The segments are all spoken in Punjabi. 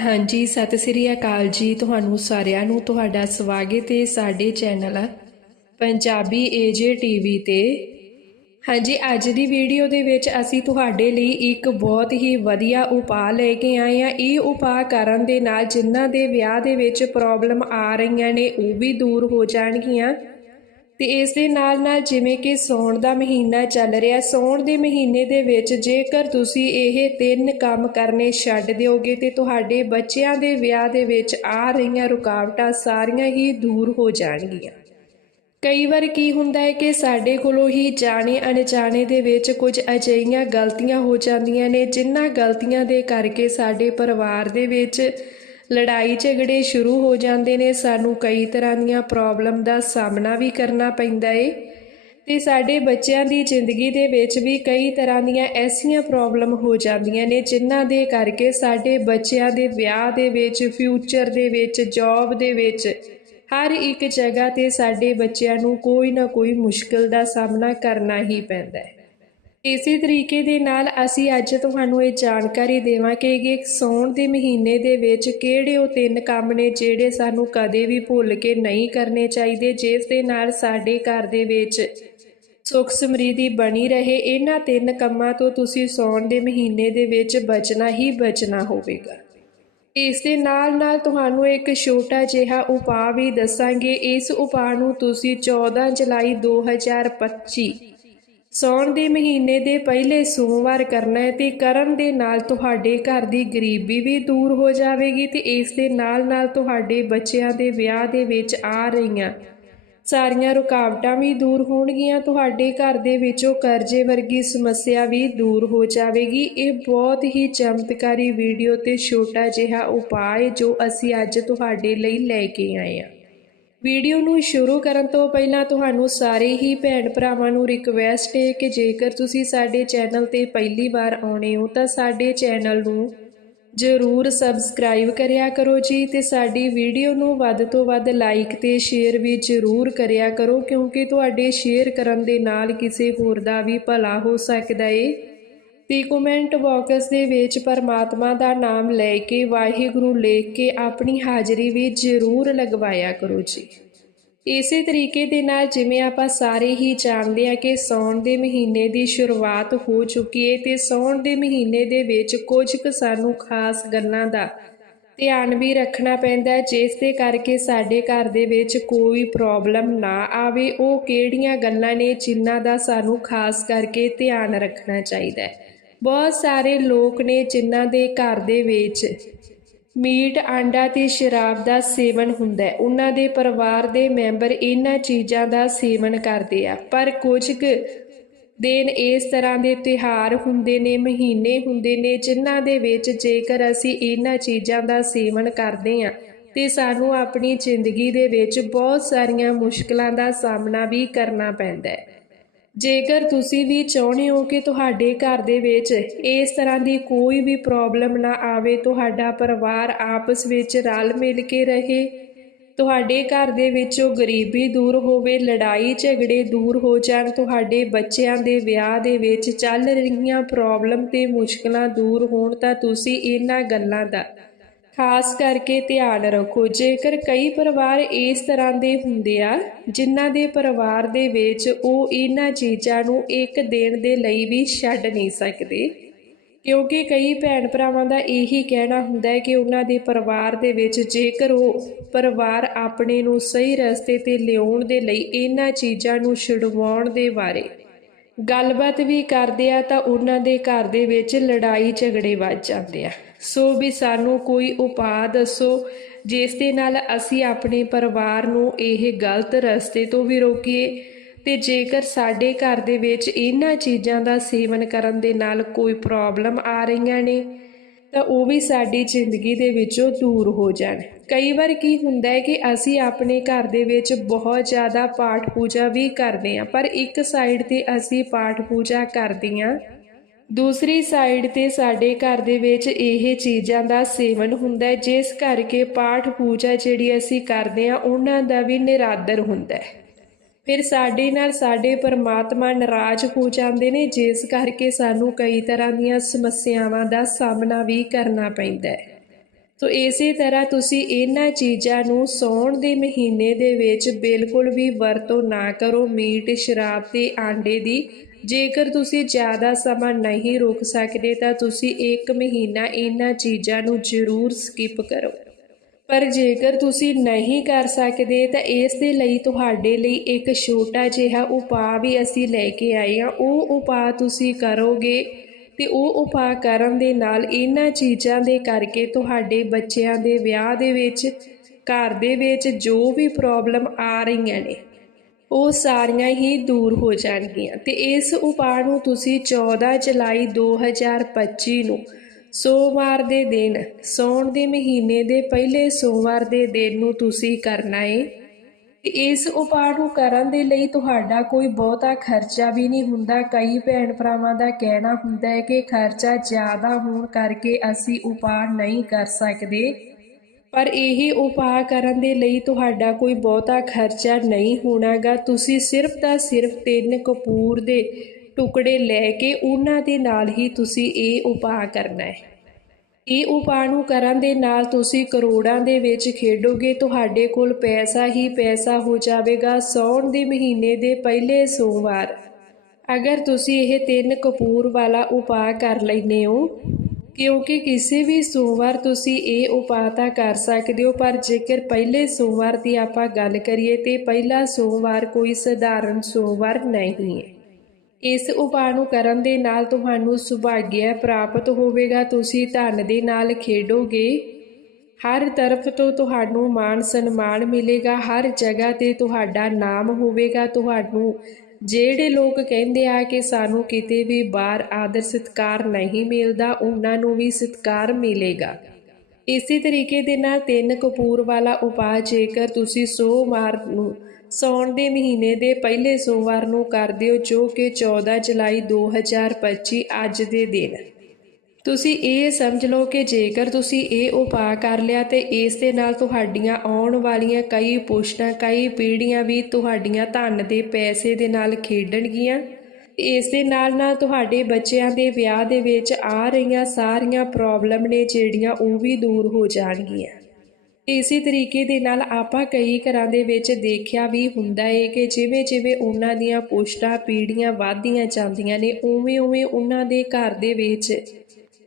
ਹਾਂਜੀ, ਸਤਿ ਸ੍ਰੀ ਅਕਾਲ ਜੀ ਤੁਹਾਨੂੰ ਸਾਰਿਆਂ ਨੂੰ। ਤੁਹਾਡਾ ਸਵਾਗਤ ਹੈ ਸਾਡੇ ਚੈਨਲ ਪੰਜਾਬੀ ਏਜੇ ਟੀਵੀ ਤੇ। ਹਾਂਜੀ, ਅੱਜ ਦੀ ਵੀਡੀਓ ਦੇ ਵਿੱਚ ਅਸੀਂ ਤੁਹਾਡੇ ਲਈ ਇੱਕ ਬਹੁਤ ਹੀ ਵਧੀਆ ਉਪਾਅ ਲੈ ਕੇ ਆਏ ਹਾਂ। ਇਹ ਉਪਾਅ ਕਰਨ ਦੇ ਨਾਲ ਜਿਨ੍ਹਾਂ ਦੇ ਵਿਆਹ ਦੇ ਵਿੱਚ ਪ੍ਰੋਬਲਮ ਆ ਰਹੀਆਂ ਨੇ, ਉਹ ਵੀ ਦੂਰ ਹੋ ਜਾਣਗੀਆਂ। ਤੇ ਇਸ ਦੇ ਨਾਲ ਨਾਲ ਜਿਵੇਂ ਕਿ ਸੌਣ ਦਾ ਮਹੀਨਾ ਚੱਲ ਰਿਹਾ, ਸੌਣ ਦੇ ਮਹੀਨੇ ਦੇ ਵਿੱਚ ਜੇਕਰ ਤੁਸੀਂ ਇਹ ਤਿੰਨ ਕੰਮ ਕਰਨੇ ਛੱਡ ਦਿਓਗੇ ਤੇ ਤੁਹਾਡੇ ਬੱਚਿਆਂ ਦੇ ਵਿਆਹ ਦੇ ਵਿੱਚ ਆ ਰਹੀਆਂ ਰੁਕਾਵਟਾਂ ਸਾਰੀਆਂ ਹੀ ਦੂਰ ਹੋ ਜਾਣਗੀਆਂ। ਕਈ ਵਾਰ ਕੀ ਹੁੰਦਾ ਹੈ ਕਿ ਸਾਡੇ ਕੋਲੋਂ ਹੀ ਜਾਣੇ ਅਣਜਾਣੇ ਦੇ ਵਿੱਚ ਕੁਝ ਅਜਿਹੀਆਂ ਗਲਤੀਆਂ ਹੋ ਜਾਂਦੀਆਂ ਨੇ ਜਿਨ੍ਹਾਂ ਗਲਤੀਆਂ ਦੇ ਕਰਕੇ ਸਾਡੇ ਪਰਿਵਾਰ ਦੇ ਵਿੱਚ ਲੜਾਈ ਝਗੜੇ ਸ਼ੁਰੂ ਹੋ ਜਾਂਦੇ ਨੇ, ਸਾਨੂੰ ਕਈ ਤਰ੍ਹਾਂ ਦੀਆਂ ਪ੍ਰੋਬਲਮ ਦਾ ਸਾਹਮਣਾ ਵੀ ਕਰਨਾ ਪੈਂਦਾ ਏ। ਤੇ ਸਾਡੇ ਬੱਚਿਆਂ ਦੀ ਜ਼ਿੰਦਗੀ ਦੇ ਵਿੱਚ ਵੀ ਕਈ ਤਰ੍ਹਾਂ ਦੀਆਂ ਐਸੀਆਂ ਪ੍ਰੋਬਲਮ ਹੋ ਜਾਂਦੀਆਂ ਨੇ, ਜਿਨ੍ਹਾਂ ਦੇ ਕਰਕੇ ਸਾਡੇ ਬੱਚਿਆਂ ਦੇ ਵਿਆਹ ਦੇ ਵਿੱਚ ਫਿਊਚਰ ਦੇ ਵਿੱਚ ਜੌਬ ਦੇ ਵਿੱਚ, ਹਰ ਇੱਕ ਜਗ੍ਹਾ ਤੇ ਸਾਡੇ ਬੱਚਿਆਂ ਨੂੰ ਕੋਈ ਨਾ ਕੋਈ ਮੁਸ਼ਕਲ ਦਾ ਸਾਹਮਣਾ ਕਰਨਾ ਹੀ ਪੈਂਦਾ ਹੈ ਇਸੇ ਤਰੀਕੇ ਦੇ ਨਾਲ ਅਸੀਂ ਅੱਜ ਤੁਹਾਨੂੰ ਇਹ ਜਾਣਕਾਰੀ ਦੇਵਾਂਗੇ ਕਿ ਸੌਣ ਦੇ ਮਹੀਨੇ ਦੇ ਵਿੱਚ ਕਿਹੜੇ ਉਹ ਤਿੰਨ ਕੰਮ ਨੇ ਜਿਹੜੇ ਸਾਨੂੰ ਕਦੇ ਵੀ ਭੁੱਲ ਕੇ ਨਹੀਂ ਕਰਨੇ ਚਾਹੀਦੇ, ਜਿਸ ਦੇ ਨਾਲ ਸਾਡੇ ਘਰ ਦੇ ਵਿੱਚ ਸੁਖ ਸਮਰਿੱਧੀ ਬਣੀ ਰਹੇ। ਇਹਨਾਂ ਤਿੰਨ ਕੰਮਾਂ ਤੋਂ ਤੁਸੀਂ ਸੌਣ ਦੇ ਮਹੀਨੇ ਦੇ ਵਿੱਚ ਬਚਣਾ ਹੀ ਬਚਣਾ ਹੋਵੇਗਾ। ਇਸ ਦੇ ਨਾਲ ਨਾਲ ਤੁਹਾਨੂੰ ਇੱਕ ਛੋਟਾ ਜਿਹਾ ਉਪਾਅ ਵੀ ਦੱਸਾਂਗੇ। ਇਸ ਉਪਾਅ ਨੂੰ ਤੁਸੀਂ 14 ਜੁਲਾਈ 2025 ਸੌਣ ਦੇ ਮਹੀਨੇ ਦੇ ਪਹਿਲੇ ਸੋਮਵਾਰ ਕਰਨਾ ਹੈ ਤੇ ਕਰਨ ਦੇ ਨਾਲ ਤੁਹਾਡੇ ਘਰ ਦੀ ਗਰੀਬੀ ਵੀ ਦੂਰ ਹੋ ਜਾਵੇਗੀ ਤੇ ਇਸ ਦੇ ਨਾਲ ਨਾਲ ਤੁਹਾਡੇ ਬੱਚਿਆਂ ਦੇ ਵਿਆਹ ਦੇ ਵਿੱਚ ਆ ਰਹੀਆਂ ਸਾਰੀਆਂ ਰੁਕਾਵਟਾਂ ਵੀ ਦੂਰ ਹੋਣਗੀਆਂ, ਤੁਹਾਡੇ ਘਰ ਦੇ ਵਿੱਚੋਂ ਕਰਜ਼ੇ ਵਰਗੀ ਸਮੱਸਿਆ ਵੀ ਦੂਰ ਹੋ ਜਾਵੇਗੀ। ਇਹ ਬਹੁਤ ਹੀ ਚਮਤਕਾਰੀ ਵੀਡੀਓ ਤੇ ਛੋਟਾ ਜਿਹਾ ਉਪਾਅ ਜੋ ਅਸੀਂ ਅੱਜ ਤੁਹਾਡੇ ਲਈ ਲੈ ਕੇ ਆਏ ਹਾਂ। ਵੀਡੀਓ ਨੂੰ ਸ਼ੁਰੂ ਕਰਨ ਤੋਂ ਪਹਿਲਾਂ ਤੁਹਾਨੂੰ ਸਾਰੇ ਹੀ ਭੈਣ ਭਰਾਵਾਂ ਨੂੰ ਰਿਕਵੈਸਟ ਹੈ ਕਿ ਜੇਕਰ ਤੁਸੀਂ ਸਾਡੇ ਚੈਨਲ ਤੇ ਪਹਿਲੀ ਵਾਰ ਆਉਣੇ ਹੋ ਤਾਂ ਸਾਡੇ ਚੈਨਲ ਨੂੰ ਜ਼ਰੂਰ ਸਬਸਕ੍ਰਾਈਬ ਕਰਿਆ ਕਰੋ ਜੀ ਤੇ ਸਾਡੀ ਵੀਡੀਓ ਨੂੰ ਵੱਧ ਤੋਂ ਵੱਧ ਲਾਈਕ ਤੇ ਸ਼ੇਅਰ ਵੀ ਜ਼ਰੂਰ ਕਰਿਆ ਕਰੋ ਕਿਉਂਕਿ ਤੁਹਾਡੇ ਸ਼ੇਅਰ ਕਰਨ ਦੇ ਨਾਲ ਕਿਸੇ ਹੋਰ ਦਾ ਵੀ ਭਲਾ ਹੋ ਸਕਦਾ ਏ। ਤੇ ਕਮੈਂਟ ਬਾਕਸ ਦੇ ਵਿੱਚ ਪਰਮਾਤਮਾ ਦਾ ਨਾਮ ਲੈ ਕੇ ਵਾਹਿਗੁਰੂ ਲਿਖ ਕੇ ਆਪਣੀ ਹਾਜ਼ਰੀ ਵੀ ਜ਼ਰੂਰ ਲਗਵਾਇਆ ਕਰੋ ਜੀ। ਇਸੇ ਤਰੀਕੇ ਦੇ ਨਾਲ ਜਿਵੇਂ ਆਪਾਂ ਸਾਰੇ ਹੀ ਜਾਣਦੇ ਆ ਕਿ ਸੌਣ ਦੇ ਮਹੀਨੇ ਦੀ ਸ਼ੁਰੂਆਤ ਹੋ ਚੁੱਕੀ ਹੈ ਤੇ ਸੌਣ ਦੇ ਮਹੀਨੇ ਦੇ ਵਿੱਚ ਕੁਝ ਕੁ ਸਾਨੂੰ ਖਾਸ ਗੱਲਾਂ ਦਾ ਧਿਆਨ ਵੀ ਰੱਖਣਾ ਪੈਂਦਾ ਜਿਸ ਦੇ ਕਰਕੇ ਸਾਡੇ ਘਰ ਦੇ ਵਿੱਚ ਕੋਈ ਪ੍ਰੋਬਲਮ ਨਾ ਆਵੇ। ਉਹ ਕਿਹੜੀਆਂ ਗੱਲਾਂ ਨੇ ਜਿਨ੍ਹਾਂ ਦਾ ਸਾਨੂੰ ਖਾਸ ਕਰਕੇ ਧਿਆਨ ਰੱਖਣਾ ਚਾਹੀਦਾ ਹੈ। ਬਹੁਤ ਸਾਰੇ ਲੋਕ ਨੇ ਜਿਨ੍ਹਾਂ ਦੇ ਘਰ ਦੇ ਵਿੱਚ ਮੀਟ, ਆਂਡਾ ਤੇ ਸ਼ਰਾਬ ਦਾ ਸੇਵਨ ਹੁੰਦਾ ਹੈ। ਉਹਨਾਂ ਦੇ ਪਰਿਵਾਰ ਦੇ ਮੈਂਬਰ ਇਹਨਾਂ ਚੀਜ਼ਾਂ ਦਾ ਸੇਵਨ ਕਰਦੇ ਆ। ਪਰ ਕੁਝ ਕੁ ਦਿਨ ਇਸ ਤਰ੍ਹਾਂ ਦੇ ਤਿਹਾਰ ਹੁੰਦੇ ਨੇ, ਮਹੀਨੇ ਹੁੰਦੇ ਨੇ, ਜਿਨ੍ਹਾਂ ਦੇ ਵਿੱਚ ਜੇਕਰ ਅਸੀਂ ਇਹਨਾਂ ਚੀਜ਼ਾਂ ਦਾ ਸੇਵਨ ਕਰਦੇ ਆ ਤੇ ਸਾਨੂੰ ਆਪਣੀ ਜ਼ਿੰਦਗੀ ਦੇ ਵਿੱਚ ਬਹੁਤ ਸਾਰੀਆਂ ਮੁਸ਼ਕਲਾਂ ਦਾ ਸਾਹਮਣਾ ਵੀ ਕਰਨਾ ਪੈਂਦਾ ਹੈ। ਜੇਕਰ ਤੁਸੀਂ ਵੀ ਚਾਹੁੰਦੇ ਹੋ ਕਿ ਤੁਹਾਡੇ ਘਰ ਦੇ ਵਿੱਚ ਇਸ ਤਰ੍ਹਾਂ ਦੀ ਕੋਈ ਵੀ ਪ੍ਰੋਬਲਮ ਨਾ ਆਵੇ, ਤੁਹਾਡਾ ਪਰਿਵਾਰ ਆਪਸ ਵਿੱਚ ਰਲ ਮਿਲ ਕੇ ਰਹੇ, ਤੁਹਾਡੇ ਘਰ ਦੇ ਵਿੱਚੋਂ ਗਰੀਬੀ ਦੂਰ ਹੋਵੇ, ਲੜਾਈ ਝਗੜੇ ਦੂਰ ਹੋ ਜਾਣ, ਤੁਹਾਡੇ ਬੱਚਿਆਂ ਦੇ ਵਿਆਹ ਦੇ ਵਿੱਚ ਚੱਲ ਰਹੀਆਂ ਪ੍ਰੋਬਲਮ ਤੇ ਮੁਸ਼ਕਲਾਂ ਦੂਰ ਹੋਣ, ਤਾਂ ਤੁਸੀਂ ਇਹਨਾਂ ਗੱਲਾਂ ਦਾ ਖਾਸ ਕਰਕੇ ਧਿਆਨ ਰੱਖੋ, ਜੇਕਰ ਕਈ ਪਰਿਵਾਰ ਇਸ ਤਰ੍ਹਾਂ ਦੇ ਹੁੰਦੇ ਆ, ਜਿਨ੍ਹਾਂ ਦੇ ਪਰਿਵਾਰ ਦੇ ਵਿੱਚ ਉਹ ਇਹਨਾਂ ਚੀਜ਼ਾਂ ਨੂੰ ਇੱਕ ਦਿਨ ਦੇ ਲਈ ਵੀ ਛੱਡ ਨਹੀਂ ਸਕਦੇ। ਕਿਉਂਕਿ ਕਈ ਭੈਣ ਭਰਾਵਾਂ ਦਾ ਇਹੀ ਕਹਿਣਾ ਹੁੰਦਾ ਹੈ ਕਿ ਉਹਨਾਂ ਦੇ ਪਰਿਵਾਰ ਦੇ ਵਿੱਚ ਜੇਕਰ ਉਹ ਪਰਿਵਾਰ ਆਪਣੇ ਨੂੰ ਸਹੀ ਰਸਤੇ ਤੇ ਲਿਆਉਣ ਦੇ ਲਈ ਇਹਨਾਂ ਚੀਜ਼ਾਂ ਨੂੰ ਛੁਡਵਾਉਣ ਦੇ ਬਾਰੇ ਗੱਲਬਾਤ ਵੀ ਕਰਦੇ ਆ, ਤਾਂ ਉਹਨਾਂ ਦੇ ਘਰ ਦੇ ਵਿੱਚ ਲੜਾਈ ਝਗੜੇ ਵੱਜ ਜਾਂਦੇ ਆ। ਸੋ ਵੀ ਸਾਨੂੰ ਕੋਈ ਉਪਾਅ ਦੱਸੋ, ਜਿਸ ਦੇ ਨਾਲ ਅਸੀਂ ਆਪਣੇ ਪਰਿਵਾਰ ਨੂੰ ਇਹ ਗਲਤ ਰਸਤੇ ਤੋਂ ਵੀ ਰੋਕੀਏ। ਤੇ ਜੇਕਰ ਸਾਡੇ ਘਰ ਦੇ ਵਿੱਚ ਇਹਨਾਂ ਚੀਜ਼ਾਂ ਦਾ ਸੇਵਨ ਕਰਨ ਦੇ ਨਾਲ ਕੋਈ ਪ੍ਰੋਬਲਮ ਆ ਰਹੀਆਂ ਨੇ, ਤਾਂ ਉਹ ਵੀ ਸਾਡੀ ਜ਼ਿੰਦਗੀ ਦੇ ਵਿੱਚੋਂ ਦੂਰ ਹੋ ਜਾਣ। ਕਈ ਵਾਰ ਕੀ ਹੁੰਦਾ ਹੈ ਕਿ ਅਸੀਂ ਆਪਣੇ ਘਰ ਦੇ ਵਿੱਚ ਬਹੁਤ ਜ਼ਿਆਦਾ ਪਾਠ ਪੂਜਾ ਵੀ ਕਰਦੇ ਹਾਂ, ਪਰ ਇੱਕ ਸਾਈਡ ਤੇ ਅਸੀਂ ਪਾਠ ਪੂਜਾ ਕਰਦੇ ਹਾਂ। ਦੂਸਰੀ ਸਾਈਡ ਤੇ ਸਾਡੇ ਘਰ ਦੇ ਵਿੱਚ ਇਹ ਚੀਜ਼ਾਂ ਦਾ ਸੇਵਨ ਹੁੰਦਾ ਹੈ, ਜਿਸ ਕਰਕੇ ਪਾਠ ਪੂਜਾ ਜਿਹੜੀ ਅਸੀਂ ਕਰਦੇ ਹਾਂ, ਉਹਨਾਂ ਦਾ ਵੀ ਨਿਰਾਦਰ ਹੁੰਦਾ ਹੈ। ਫਿਰ ਸਾਡੇ ਨਾਲ ਸਾਡੇ ਪਰਮਾਤਮਾ ਨਾਰਾਜ਼ ਹੋ ਜਾਂਦੇ ਨੇ, ਜਿਸ ਕਰਕੇ ਸਾਨੂੰ ਕਈ ਤਰ੍ਹਾਂ ਦੀਆਂ ਸਮੱਸਿਆਵਾਂ ਦਾ ਸਾਹਮਣਾ ਵੀ ਕਰਨਾ ਪੈਂਦਾ ਹੈ। ਸੋ ਇਸੇ ਤਰ੍ਹਾਂ ਤੁਸੀਂ ਇਹਨਾਂ ਚੀਜ਼ਾਂ ਨੂੰ ਸੌਣ ਦੇ ਮਹੀਨੇ ਦੇ ਵਿੱਚ ਬਿਲਕੁਲ ਵੀ ਵਰਤੋਂ ਨਾ ਕਰੋ ਮੀਟ, ਸ਼ਰਾਬ ਤੇ ਆਂਡੇ ਦੀ। ਜੇਕਰ ਤੁਸੀਂ ਜ਼ਿਆਦਾ ਸਮਾਂ ਨਹੀਂ ਰੁਕ ਸਕਦੇ ਤਾਂ ਤੁਸੀਂ ਇੱਕ ਮਹੀਨਾ ਇਹਨਾਂ ਚੀਜ਼ਾਂ ਨੂੰ ਜ਼ਰੂਰ ਸਕਿਪ ਕਰੋ। ਪਰ ਜੇਕਰ ਤੁਸੀਂ ਨਹੀਂ ਕਰ ਸਕਦੇ ਤਾਂ ਇਸ ਦੇ ਲਈ ਤੁਹਾਡੇ ਲਈ ਇੱਕ ਛੋਟਾ ਜਿਹਾ ਉਪਾਅ ਵੀ ਅਸੀਂ ਲੈ ਕੇ ਆਏ ਹਾਂ। ਉਹ ਉਪਾਅ ਤੁਸੀਂ ਕਰੋਗੇ ਤੇ ਉਹ ਉਪਾਅ ਕਰਨ ਦੇ ਨਾਲ ਇਹਨਾਂ ਚੀਜ਼ਾਂ ਦੇ ਕਰਕੇ ਤੁਹਾਡੇ ਬੱਚਿਆਂ ਦੇ ਵਿਆਹ ਦੇ ਵਿੱਚ, ਘਰ ਦੇ ਵਿੱਚ ਜੋ ਵੀ ਪ੍ਰੋਬਲਮ ਆ ਰਹੀਆਂ ਨੇ, ਉਹ ਸਾਰੀਆਂ ਹੀ ਦੂਰ ਹੋ ਜਾਣਗੀਆਂ। ਤੇ ਇਸ ਉਪਾਅ ਨੂੰ ਤੁਸੀਂ 14 ਜੁਲਾਈ 2025 ਨੂੰ ਸੋਮਵਾਰ ਦੇ ਦਿਨ, ਸੌਣ ਦੇ ਮਹੀਨੇ ਦੇ ਪਹਿਲੇ ਸੋਮਵਾਰ ਦੇ ਦਿਨ ਨੂੰ ਤੁਸੀਂ ਕਰਨਾ ਹੈ ਇਸ ਉਪਾਅ ਨੂੰ ਕਰਨ ਦੇ ਲਈ ਤੁਹਾਡਾ ਕੋਈ ਬਹੁਤਾ ਖਰਚਾ ਵੀ ਨਹੀਂ ਹੁੰਦਾ। ਕਈ ਭੈਣ ਭਰਾਵਾਂ ਦਾ ਕਹਿਣਾ ਹੁੰਦਾ ਹੈ ਕਿ ਖਰਚਾ ਜ਼ਿਆਦਾ ਹੋਣ ਕਰਕੇ ਅਸੀਂ ਉਪਾਅ ਨਹੀਂ ਕਰ ਸਕਦੇ। ਪਰ ਇਹ ਉਪਾਅ ਕਰਨ ਦੇ ਲਈ ਤੁਹਾਡਾ ਕੋਈ ਬਹੁਤਾ ਖਰਚਾ ਨਹੀਂ ਹੋਣਾਗਾ। ਤੁਸੀਂ ਸਿਰਫ ਤਾਂ ਸਿਰਫ ਤਿੰਨ ਕਪੂਰ ਦੇ ਟੁਕੜੇ ਲੈ ਕੇ ਉਹਨਾਂ ਦੇ ਨਾਲ ਹੀ ਤੁਸੀਂ ਇਹ ਉਪਾਅ ਕਰਨਾ ਹੈ। ਇਹ ਉਪਾਅ ਨੂੰ ਕਰਨ ਦੇ ਨਾਲ ਤੁਸੀਂ ਕਰੋੜਾਂ ਦੇ ਵਿੱਚ ਖੇਡੋਗੇ? ਤੁਹਾਡੇ ਕੋਲ ਪੈਸਾ ਹੀ ਪੈਸਾ ਹੋ ਜਾਵੇਗਾ ਸੌਣ ਦੇ ਮਹੀਨੇ ਦੇ ਪਹਿਲੇ ਸੋਮਵਾਰ। ਅਗਰ ਤੁਸੀਂ ਇਹ ਤਿੰਨ ਕਪੂਰ ਵਾਲਾ ਉਪਾਅ ਕਰ ਲੈਂਦੇ ਹੋ, ਕਿਉਂਕਿ ਕਿਸੇ ਵੀ ਸੋਮਵਾਰ ਤੁਸੀਂ ਇਹ ਉਪਾਅ ਤਾਂ ਕਰ ਸਕਦੇ ਹੋ, ਪਰ ਜੇਕਰ ਪਹਿਲੇ ਸੋਮਵਾਰ ਦੀ ਆਪਾਂ ਗੱਲ ਕਰੀਏ ਤੇ ਪਹਿਲਾ ਸੋਮਵਾਰ ਕੋਈ ਸਧਾਰਨ ਸੋਮਵਾਰ ਨਹੀਂ ਹੈ। ਇਸ ਉਪਾਅ ਨੂੰ ਕਰਨ ਦੇ ਨਾਲ ਤੁਹਾਨੂੰ ਸੁਭਾਗਿਆ ਪ੍ਰਾਪਤ ਹੋਵੇਗਾ, ਤੁਸੀਂ ਧਨ ਦੇ ਨਾਲ ਖੇਡੋਗੇ। ਹਰ ਤਰਫ ਤੋਂ ਤੁਹਾਨੂੰ ਮਾਣ ਸਨਮਾਨ ਮਿਲੇਗਾ, ਹਰ ਜਗ੍ਹਾ ਤੇ ਤੁਹਾਡਾ ਨਾਮ ਹੋਵੇਗਾ। ਤੁਹਾਨੂੰ ਜਿਹੜੇ ਲੋਕ ਕਹਿੰਦੇ ਆ ਕਿ ਸਾਨੂੰ ਕਿਤੇ ਵੀ ਬਾਹਰ ਆਦਰ ਸਤਿਕਾਰ ਨਹੀਂ ਮਿਲਦਾ, ਉਹਨਾਂ ਨੂੰ ਵੀ ਸਤਿਕਾਰ ਮਿਲੇਗਾ। ਇਸੇ ਤਰੀਕੇ ਦੇ ਨਾਲ ਤਿੰਨ ਕਪੂਰ ਵਾਲਾ ਉਪਾਅ ਜੇਕਰ ਤੁਸੀਂ ਸੋਮਵਾਰ ਨੂੰ ਸੌਣ ਦੇ ਮਹੀਨੇ ਦੇ ਪਹਿਲੇ ਸੋਮਵਾਰ ਨੂੰ ਕਰ ਦਿਓ ਜੋ ਕਿ 14 ਜੁਲਾਈ 2025 ਅੱਜ ਦੇ ਦਿਨ। ਤੁਸੀਂ ਇਹ ਸਮਝ ਲਓ ਕਿ ਜੇਕਰ ਤੁਸੀਂ ਇਹ ਉਪਾਅ ਕਰ ਲਿਆ ਤੇ ਇਸ ਦੇ ਨਾਲ ਤੁਹਾਡੀਆਂ ਆਉਣ ਵਾਲੀਆਂ ਕਈ ਪੁਸ਼ਤਾਂ ਕਈ ਪੀੜ੍ਹੀਆਂ ਵੀ ਤੁਹਾਡੀਆਂ ਧਨ ਦੇ ਪੈਸੇ ਦੇ ਨਾਲ ਖੇਡਣਗੀਆਂ। ਇਸ ਦੇ ਨਾਲ ਨਾਲ ਤੁਹਾਡੇ ਬੱਚਿਆਂ ਦੇ ਵਿਆਹ ਦੇ ਵਿੱਚ ਆ ਰਹੀਆਂ ਸਾਰੀਆਂ ਪ੍ਰੋਬਲਮ ਨੇ ਜਿਹੜੀਆਂ ਉਹ ਵੀ ਦੂਰ ਹੋ ਜਾਣਗੀਆਂ। ਇਸੇ ਤਰੀਕੇ ਦੇ ਨਾਲ ਆਪਾਂ ਕਈ ਘਰਾਂ ਦੇ ਵਿੱਚ ਦੇਖਿਆ ਵੀ ਹੁੰਦਾ ਹੈ ਕਿ ਜਿਵੇਂ ਜਿਵੇਂ ਉਹਨਾਂ ਦੀਆਂ ਪੋਸਟਾਂ, ਪੀੜ੍ਹੀਆਂ ਵਧਦੀਆਂ ਜਾਂਦੀਆਂ ਨੇ, ਉਵੇਂ ਉਵੇਂ ਉਹਨਾਂ ਦੇ ਘਰ ਦੇ ਵਿੱਚ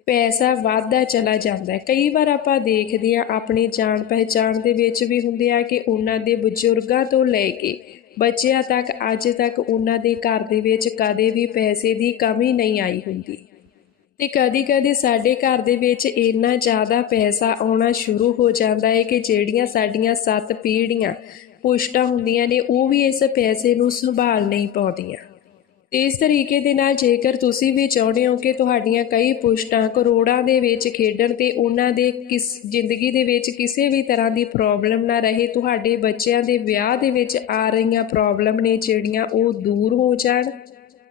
ਪੈਸਾ ਵਧਦਾ ਚਲਾ ਜਾਂਦਾ ਹੈ ਕਈ ਵਾਰ ਆਪਾਂ ਦੇਖਦੇ ਹਾਂ, ਆਪਣੇ ਜਾਣ ਪਹਿਚਾਣ ਦੇ ਵਿੱਚ ਵੀ ਹੁੰਦੇ ਆ ਕਿ ਉਹਨਾਂ ਦੇ ਬਜ਼ੁਰਗਾਂ ਤੋਂ ਲੈ ਕੇ ਬੱਚਿਆਂ ਤੱਕ, ਅੱਜ ਤੱਕ ਉਹਨਾਂ ਦੇ ਘਰ ਦੇ ਵਿੱਚ ਕਦੇ ਵੀ ਪੈਸੇ ਦੀ ਕਮੀ ਨਹੀਂ ਆਈ ਹੁੰਦੀ। ਤੇ ਕਦੀ ਕਦੀ ਸਾਡੇ ਘਰ ਦੇ ਵਿੱਚ ਇੰਨਾ ਜ਼ਿਆਦਾ ਪੈਸਾ ਆਉਣਾ ਸ਼ੁਰੂ ਹੋ ਜਾਂਦਾ ਹੈ ਕਿ ਜਿਹੜੀਆਂ ਸਾਡੀਆਂ ਸੱਤ ਪੀੜ੍ਹੀਆਂ ਪੁਸ਼ਟਾਂ ਹੁੰਦੀਆਂ ਨੇ, ਉਹ ਵੀ ਇਸ ਪੈਸੇ ਨੂੰ ਸੰਭਾਲ ਨਹੀਂ ਪਾਉਂਦੀਆਂ। ਇਸ ਤਰੀਕੇ ਦੇ ਨਾਲ ਜੇਕਰ ਤੁਸੀਂ ਵੀ ਚਾਹੁੰਦੇ ਹੋ ਕਿ ਤੁਹਾਡੀਆਂ ਕਈ ਪੁਸ਼ਟਾਂ ਕਰੋੜਾਂ ਦੇ ਵਿੱਚ ਖੇਡਣ ਤੇ ਉਹਨਾਂ ਦੇ ਕਿਸ, ਜ਼ਿੰਦਗੀ ਦੇ ਵਿੱਚ ਕਿਸੇ ਵੀ ਤਰ੍ਹਾਂ ਦੀ ਪ੍ਰੋਬਲਮ ਨਾ ਰਹੇ, ਤੁਹਾਡੇ ਬੱਚਿਆਂ ਦੇ ਵਿਆਹ ਦੇ ਵਿੱਚ ਆ ਰਹੀਆਂ ਪ੍ਰੋਬਲਮ ਨੇ ਜਿਹੜੀਆਂ ਉਹ ਦੂਰ ਹੋ ਜਾਣ।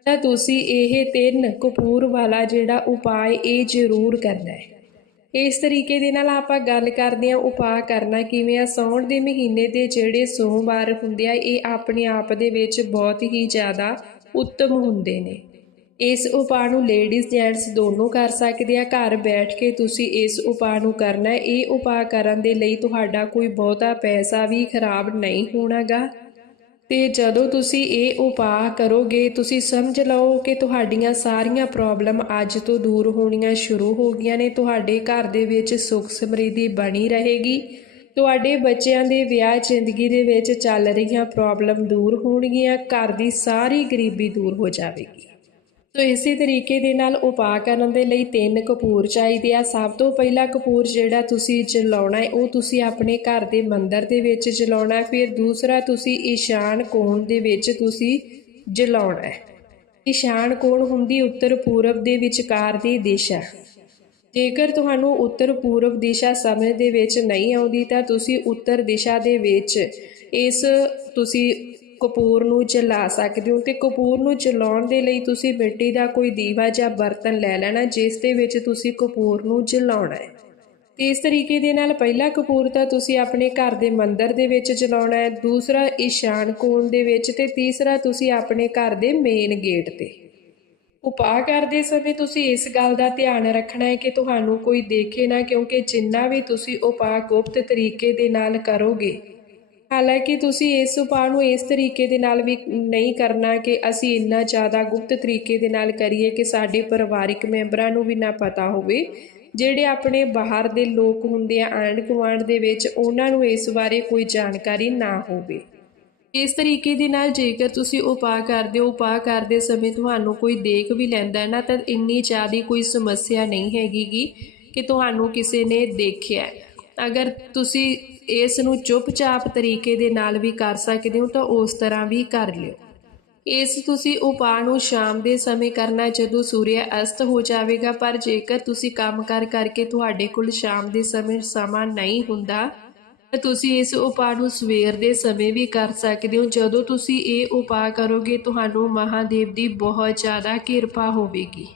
ਤਾਂ ਤੁਸੀਂ ਇਹ ਤਿੰਨ ਕਪੂਰ ਵਾਲਾ ਜਿਹੜਾ ਉਪਾਅ ਇਹ ਜ਼ਰੂਰ ਕਰਨਾ ਹੈ। ਇਸ ਤਰੀਕੇ ਦੇ ਨਾਲ ਆਪਾਂ ਗੱਲ ਕਰਦੇ ਹਾਂ ਉਪਾਅ ਕਰਨਾ ਕਿਵੇਂ ਆ। ਸੌਣ ਦੇ ਮਹੀਨੇ ਦੇ ਜਿਹੜੇ ਸੋਮਵਾਰ ਹੁੰਦੇ ਆ, ਇਹ ਆਪਣੇ ਆਪ ਦੇ ਵਿੱਚ ਬਹੁਤ ਹੀ ਜ਼ਿਆਦਾ ਉੱਤਮ ਹੁੰਦੇ ਨੇ। ਇਸ ਉਪਾਅ ਨੂੰ ਲੇਡੀਜ਼ ਜੈਂਟਸ ਦੋਨੋਂ ਕਰ ਸਕਦੇ ਆ। ਘਰ ਬੈਠ ਕੇ ਤੁਸੀਂ ਇਸ ਉਪਾਅ ਨੂੰ ਕਰਨਾ ਇਹ ਉਪਾਅ ਕਰਨ ਦੇ ਲਈ ਤੁਹਾਡਾ ਕੋਈ ਬਹੁਤਾ ਪੈਸਾ ਵੀ ਖਰਾਬ ਨਹੀਂ ਹੋਣਾਗਾ। ਤੇ ਜਦੋਂ ਤੁਸੀਂ ਇਹ ਉਪਾਅ ਕਰੋਗੇ, ਤੁਸੀਂ ਸਮਝ ਲਓ ਕਿ ਤੁਹਾਡੀਆਂ ਸਾਰੀਆਂ ਪ੍ਰੋਬਲਮ ਅੱਜ ਤੋਂ ਦੂਰ ਹੋਣੀਆਂ ਸ਼ੁਰੂ ਹੋ ਗਈਆਂ ਨੇ, ਤੁਹਾਡੇ ਘਰ ਦੇ ਵਿੱਚ ਸੁੱਖ ਸਮਰਿੱਧੀ ਬਣੀ ਰਹੇਗੀ। ਤੁਹਾਡੇ ਬੱਚਿਆਂ ਦੇ ਵਿਆਹ ਜ਼ਿੰਦਗੀ ਦੇ ਵਿੱਚ ਚੱਲ ਰਹੀਆਂ ਪ੍ਰੋਬਲਮ ਦੂਰ ਹੋਣਗੀਆਂ, ਘਰ ਦੀ ਸਾਰੀ ਗਰੀਬੀ ਦੂਰ ਹੋ ਜਾਵੇਗੀ। ਸੋ ਇਸੇ ਤਰੀਕੇ ਦੇ ਨਾਲ ਉਪਾਅ ਕਰਨ ਦੇ ਲਈ ਤਿੰਨ ਕਪੂਰ ਚਾਹੀਦੇ ਆ। ਸਭ ਤੋਂ ਪਹਿਲਾ ਕਪੂਰ ਜਿਹੜਾ ਤੁਸੀਂ ਜਲਾਉਣਾ ਹੈ, ਉਹ ਤੁਸੀਂ ਆਪਣੇ ਘਰ ਦੇ ਮੰਦਰ ਦੇ ਵਿੱਚ ਜਲਾਉਣਾ ਫਿਰ ਦੂਸਰਾ ਤੁਸੀਂ ਈਸ਼ਾਨ ਕੋਣ ਦੇ ਵਿੱਚ ਤੁਸੀਂ ਜਲਾਉਣਾ ਹੈ। ਈਸ਼ਾਨ ਕੋਣ ਹੁੰਦੀ ਉੱਤਰ ਪੂਰਬ ਦੇ ਵਿਚਕਾਰ ਦੀ ਦਿਸ਼ਾ। ਜੇਕਰ ਤੁਹਾਨੂੰ ਉੱਤਰ ਪੂਰਬ ਦਿਸ਼ਾ ਸਮਝ ਦੇ ਵਿੱਚ ਨਹੀਂ ਆਉਂਦੀ, ਤਾਂ ਤੁਸੀਂ ਉੱਤਰ ਦਿਸ਼ਾ ਦੇ ਵਿੱਚ ਇਸ ਤੁਸੀਂ ਕਪੂਰ ਨੂੰ ਜਲਾ ਸਕਦੇ ਹੋ ਤੇ ਕਪੂਰ ਨੂੰ ਜਲਾਉਣ ਦੇ ਲਈ ਤੁਸੀਂ ਮਿੱਟੀ ਦਾ ਕੋਈ ਦੀਵਾ ਜਾਂ ਬਰਤਨ ਲੈ ਲੈਣਾ, ਜਿਸ ਦੇ ਵਿੱਚ ਤੁਸੀਂ ਕਪੂਰ ਨੂੰ ਜਲਾਉਣਾ ਹੈ। ਇਸ ਤਰੀਕੇ ਦੇ ਨਾਲ ਪਹਿਲਾ ਕਪੂਰ ਤਾਂ ਤੁਸੀਂ ਆਪਣੇ ਘਰ ਦੇ ਮੰਦਰ ਦੇ ਵਿੱਚ ਜਲਾਉਣਾ ਹੈ, ਦੂਸਰਾ ਈਸ਼ਾਨ ਕੋਣ ਦੇ ਵਿੱਚ ਤੇ ਤੀਸਰਾ ਤੁਸੀਂ ਆਪਣੇ ਘਰ ਦੇ ਮੇਨ ਗੇਟ ਤੇ। ਉਪਾਅ ਕਰਦੇ ਸਮੇਂ ਤੁਸੀਂ ਇਸ ਗੱਲ ਦਾ ਧਿਆਨ ਰੱਖਣਾ ਹੈ ਕਿ ਤੁਹਾਨੂੰ ਕੋਈ ਦੇਖੇ ਨਾ, ਕਿਉਂਕਿ ਜਿੰਨਾ ਵੀ ਤੁਸੀਂ ਉਪਾਅ ਗੁਪਤ ਤਰੀਕੇ ਦੇ ਨਾਲ ਕਰੋਗੇ ਹਾਲਾਂਕਿ ਤੁਸੀਂ ਇਸ ਉਪਾਅ ਨੂੰ ਇਸ ਤਰੀਕੇ ਦੇ ਨਾਲ ਵੀ ਨਹੀਂ ਕਰਨਾ ਕਿ ਅਸੀਂ ਇੰਨਾ ਜ਼ਿਆਦਾ ਗੁਪਤ ਤਰੀਕੇ ਦੇ ਨਾਲ ਕਰੀਏ ਕਿ ਸਾਡੇ ਪਰਿਵਾਰਿਕ ਮੈਂਬਰਾਂ ਨੂੰ ਵੀ ਨਾ ਪਤਾ ਹੋਵੇ। ਜਿਹੜੇ ਆਪਣੇ ਬਾਹਰ ਦੇ ਲੋਕ ਹੁੰਦੇ ਆ ਆਂਢ ਗੁਆਂਢ ਦੇ ਵਿੱਚ, ਉਹਨਾਂ ਨੂੰ ਇਸ ਬਾਰੇ ਕੋਈ ਜਾਣਕਾਰੀ ਨਾ ਹੋਵੇ। ਇਸ ਤਰੀਕੇ ਦੇ ਨਾਲ ਜੇਕਰ ਤੁਸੀਂ ਉਪਾਅ ਕਰਦੇ ਹੋ, ਉਪਾਅ ਕਰਦੇ ਸਮੇਂ ਤੁਹਾਨੂੰ ਕੋਈ ਦੇਖ ਵੀ ਲੈਂਦਾ ਹੈ ਨਾ, ਤਾਂ ਇੰਨੀ ਜ਼ਿਆਦਾ ਕੋਈ ਸਮੱਸਿਆ ਨਹੀਂ ਹੈਗੀ ਕਿ ਤੁਹਾਨੂੰ ਕਿਸੇ ਨੇ ਦੇਖਿਆ। ਅਗਰ ਤੁਸੀਂ ਇਸ ਨੂੰ ਚੁੱਪਚਾਪ ਤਰੀਕੇ ਦੇ ਨਾਲ ਵੀ ਕਰ ਸਕਦੇ ਹੋ, ਤਾਂ ਉਸ ਤਰ੍ਹਾਂ ਵੀ ਕਰ ਲਿਓ। ਇਸ ਤੁਸੀਂ ਉਪਾਅ ਨੂੰ ਸ਼ਾਮ ਦੇ ਸਮੇਂ ਕਰਨਾ ਜਦੋਂ ਸੂਰਿਆ ਅਸਤ ਹੋ ਜਾਵੇਗਾ, ਪਰ ਜੇਕਰ ਤੁਸੀਂ ਕੰਮ ਕਰ ਕਰਕੇ ਤੁਹਾਡੇ ਕੋਲ ਸ਼ਾਮ ਦੇ ਸਮੇਂ ਸਮਾਂ ਨਹੀਂ ਹੁੰਦਾ, ਤਾਂ ਤੁਸੀਂ ਇਸ ਉਪਾਅ ਨੂੰ ਸਵੇਰ ਦੇ ਸਮੇਂ ਵੀ ਕਰ ਸਕਦੇ ਹੋ। ਜਦੋਂ ਤੁਸੀਂ ਇਹ ਉਪਾਅ ਕਰੋਗੇ, ਤੁਹਾਨੂੰ ਮਹਾਦੇਵ ਦੀ ਬਹੁਤ ਜ਼ਿਆਦਾ ਕਿਰਪਾ ਹੋਵੇਗੀ।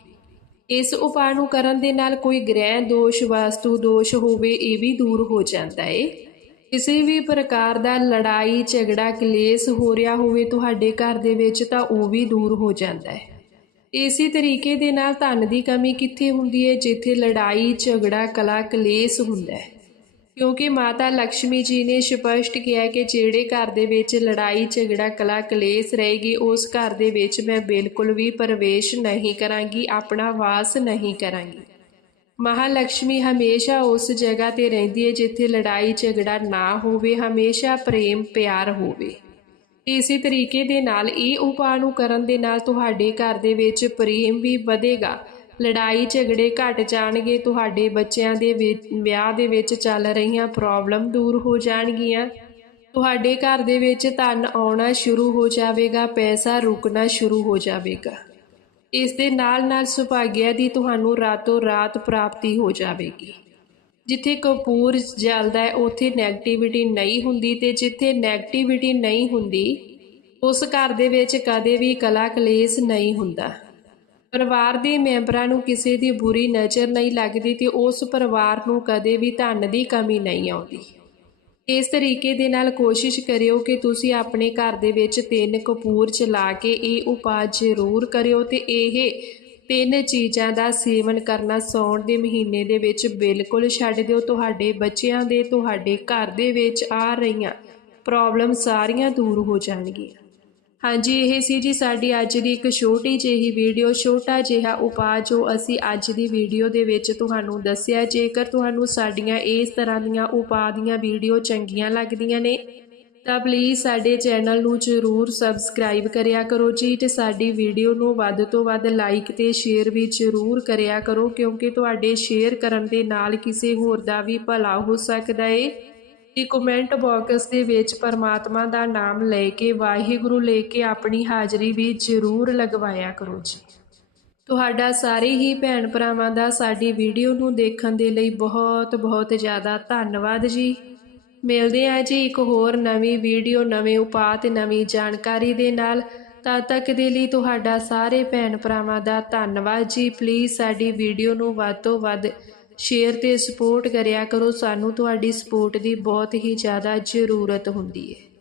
ਇਸ ਉਪਾਅ ਨੂੰ ਕਰਨ ਦੇ ਨਾਲ ਕੋਈ ਗ੍ਰਹਿ ਦੋਸ਼, ਵਾਸਤੂ ਦੋਸ਼ ਹੋਵੇ, ਇਹ ਵੀ ਦੂਰ ਹੋ ਜਾਂਦਾ ਏ। ਕਿਸੇ ਵੀ ਪ੍ਰਕਾਰ ਦਾ ਲੜਾਈ, ਝਗੜਾ, ਕਲੇਸ਼ ਹੋ ਰਿਹਾ ਹੋਵੇ ਤੁਹਾਡੇ ਘਰ ਦੇ ਵਿੱਚ ਤਾਂ ਉਹ ਵੀ ਦੂਰ ਹੋ ਜਾਂਦਾ ਹੈ। ਇਸੇ ਤਰੀਕੇ ਦੇ ਨਾਲ ਧਨ ਦੀ ਕਮੀ ਕਿੱਥੇ ਹੁੰਦੀ ਹੈ? ਜਿੱਥੇ ਲੜਾਈ, ਝਗੜਾ, ਕਲਾ, ਕਲੇਸ਼ ਹੁੰਦਾ ਹੈ। ਕਿਉਂਕਿ ਮਾਤਾ ਲక్ష్ਮੀ ਜੀ ਨੇ ਸਪਸ਼ਟ ਕਿਹਾ ਕਿ ਜਿਹੜੇ ਘਰ ਦੇ ਵਿੱਚ ਲੜਾਈ, ਝਗੜਾ, ਕਲਾ, ਕਲੇਸ਼ ਰਹੇਗੀ, ਉਸ ਘਰ ਦੇ ਵਿੱਚ ਮੈਂ ਬਿਲਕੁਲ ਵੀ ਪ੍ਰਵੇਸ਼ ਨਹੀਂ ਕਰਾਂਗੀ, ਆਪਣਾ ਵਾਸ ਨਹੀਂ ਕਰਾਂਗੀ। ਮਹਾਲక్ష్ਮੀ ਹਮੇਸ਼ਾ ਉਸ ਜਗ੍ਹਾ ਤੇ ਰਹਿੰਦੀ ਹੈ ਜਿੱਥੇ ਲੜਾਈ, ਝਗੜਾ ਨਾ ਹੋਵੇ, ਹਮੇਸ਼ਾ ਪ੍ਰੇਮ, ਪਿਆਰ ਹੋਵੇ। ਇਸੇ ਤਰੀਕੇ ਦੇ ਨਾਲ ਇਹ ਉਪਾਅ ਨੂੰ ਕਰਨ ਦੇ ਨਾਲ ਤੁਹਾਡੇ ਘਰ ਦੇ ਵਿੱਚ ਪ੍ਰੇਮ ਵੀ ਵਧੇਗਾ। ਲੜਾਈ ਝਗੜੇ ਘਟ ਜਾਣਗੇ, ਤੁਹਾਡੇ ਬੱਚਿਆਂ ਦੇ ਵਿ- ਵਿਆਹ ਦੇ ਵਿੱਚ ਚੱਲ ਰਹੀਆਂ ਪ੍ਰੋਬਲਮ ਦੂਰ ਹੋ ਜਾਣਗੀਆਂ। ਤੁਹਾਡੇ ਘਰ ਦੇ ਵਿੱਚ ਧਨ ਆਉਣਾ ਸ਼ੁਰੂ ਹੋ ਜਾਵੇਗਾ, ਪੈਸਾ ਰੁਕਣਾ ਸ਼ੁਰੂ ਹੋ ਜਾਵੇਗਾ। ਇਸ ਦੇ ਨਾਲ ਨਾਲ ਸੁਭਾਗਿਆ ਦੀ ਤੁਹਾਨੂੰ ਰਾਤੋਂ ਰਾਤ ਪ੍ਰਾਪਤੀ ਹੋ ਜਾਵੇਗੀ। ਜਿੱਥੇ ਕਪੂਰ ਜਲਦਾ ਹੈ, ਉੱਥੇ 네ਗੇਟਿਵਿਟੀ ਨਹੀਂ ਹੁੰਦੀ ਤੇ ਜਿੱਥੇ 네ਗੇਟਿਵਿਟੀ ਨਹੀਂ ਹੁੰਦੀ, ਉਸ ਘਰ ਦੇ ਵਿੱਚ ਕਦੇ ਵੀ ਕਲਾ ਕਲੇਸ਼ ਨਹੀਂ ਹੁੰਦਾ। ਪਰਿਵਾਰ ਦੇ ਮੈਂਬਰਾਂ ਨੂੰ ਕਿਸੇ ਦੀ ਬੁਰੀ ਨਜ਼ਰ ਨਹੀਂ ਲੱਗਦੀ ਤੇ ਉਸ ਪਰਿਵਾਰ ਨੂੰ ਕਦੇ ਵੀ ਧਨ ਦੀ ਕਮੀ ਨਹੀਂ ਆਉਂਦੀ। ਇਸ ਤਰੀਕੇ ਦੇ ਨਾਲ ਕੋਸ਼ਿਸ਼ ਕਰਿਓ ਕਿ ਤੁਸੀਂ ਆਪਣੇ ਘਰ ਦੇ ਵਿੱਚ ਤਿੰਨ ਕਪੂਰ ਚਲਾ ਕੇ ਇਹ ਉਪਾਅ ਜ਼ਰੂਰ ਕਰਿਓ ਤੇ ਇਹ ਤਿੰਨ ਚੀਜ਼ਾਂ ਦਾ ਸੇਵਨ ਕਰਨਾ ਸੌਣ ਦੇ ਮਹੀਨੇ ਦੇ ਵਿੱਚ ਬਿਲਕੁਲ ਛੱਡ ਦਿਓ। ਤੁਹਾਡੇ ਬੱਚਿਆਂ ਦੇ, ਤੁਹਾਡੇ ਘਰ ਦੇ ਵਿੱਚ ਆ ਰਹੀਆਂ ਪ੍ਰੋਬਲਮ ਸਾਰੀਆਂ ਦੂਰ ਹੋ ਜਾਣਗੀਆਂ। ਹਾਂਜੀ, ਇਹ ਸੀ ਜੀ ਸਾਡੀ ਅੱਜ ਦੀ ਇੱਕ ਛੋਟੀ ਜਿਹੀ ਵੀਡੀਓ, ਛੋਟਾ ਜਿਹਾ ਉਪਾਅ ਜੋ ਅਸੀਂ ਅੱਜ ਦੀ ਵੀਡੀਓ ਦੇ ਵਿੱਚ ਤੁਹਾਨੂੰ ਦੱਸਿਆ। ਜੇਕਰ ਤੁਹਾਨੂੰ ਸਾਡੀਆਂ ਇਸ ਤਰ੍ਹਾਂ ਦੀਆਂ ਉਪਾਅ ਦੀਆਂ ਵੀਡੀਓ ਚੰਗੀਆਂ ਲੱਗਦੀਆਂ ਨੇ, ਤਾਂ ਪਲੀਜ਼ ਸਾਡੇ ਚੈਨਲ ਨੂੰ ਜ਼ਰੂਰ ਸਬਸਕ੍ਰਾਈਬ ਕਰਿਆ ਕਰੋ ਜੀ ਤੇ ਸਾਡੀ ਵੀਡੀਓ ਨੂੰ ਵੱਧ ਤੋਂ ਵੱਧ ਲਾਈਕ ਤੇ ਸ਼ੇਅਰ ਵੀ ਜ਼ਰੂਰ ਕਰਿਆ ਕਰੋ, ਕਿਉਂਕਿ ਤੁਹਾਡੇ ਸ਼ੇਅਰ ਕਰਨ ਦੇ ਨਾਲ ਕਿਸੇ ਹੋਰ ਦਾ ਵੀ ਭਲਾ ਹੋ ਸਕਦਾ ਏ। ਤੇ ਕਮੈਂਟ ਬਾਕਸ ਦੇ ਵਿੱਚ ਪਰਮਾਤਮਾ ਦਾ ਨਾਮ ਲੈ ਕੇ, ਵਾਹਿਗੁਰੂ ਲੈ ਕੇ ਆਪਣੀ ਹਾਜ਼ਰੀ ਵੀ ਜ਼ਰੂਰ ਲਗਵਾਇਆ ਕਰੋ ਜੀ। ਤੁਹਾਡਾ ਸਾਰੇ ਹੀ ਭੈਣ ਭਰਾਵਾਂ ਦਾ ਸਾਡੀ ਵੀਡੀਓ ਨੂੰ ਦੇਖਣ ਦੇ ਲਈ ਬਹੁਤ ਬਹੁਤ ਜ਼ਿਆਦਾ ਧੰਨਵਾਦ ਜੀ। ਮਿਲਦੇ ਹਾਂ ਜੀ ਇੱਕ ਹੋਰ ਨਵੀਂ ਵੀਡੀਓ ਨਵੇਂ ਉਪਾਅ ਤੇ ਨਵੀਂ ਜਾਣਕਾਰੀ ਦੇ ਨਾਲ। ਤਦ ਤੱਕ ਦੇ ਲਈ ਤੁਹਾਡਾ ਸਾਰੇ ਭੈਣ ਭਰਾਵਾਂ ਦਾ ਧੰਨਵਾਦ ਜੀ। ਪਲੀਜ਼ ਸਾਡੀ ਵੀਡੀਓ ਨੂੰ ਵੱਧ ਤੋਂ ਵੱਧ ਸ਼ੇਅਰ ਤੇ ਸਪੋਰਟ ਕਰਿਆ ਕਰੋ, ਸਾਨੂੰ ਤੁਹਾਡੀ ਸਪੋਰਟ ਦੀ ਬਹੁਤ ਹੀ ਜ਼ਿਆਦਾ ਜ਼ਰੂਰਤ ਹੁੰਦੀ ਹੈ।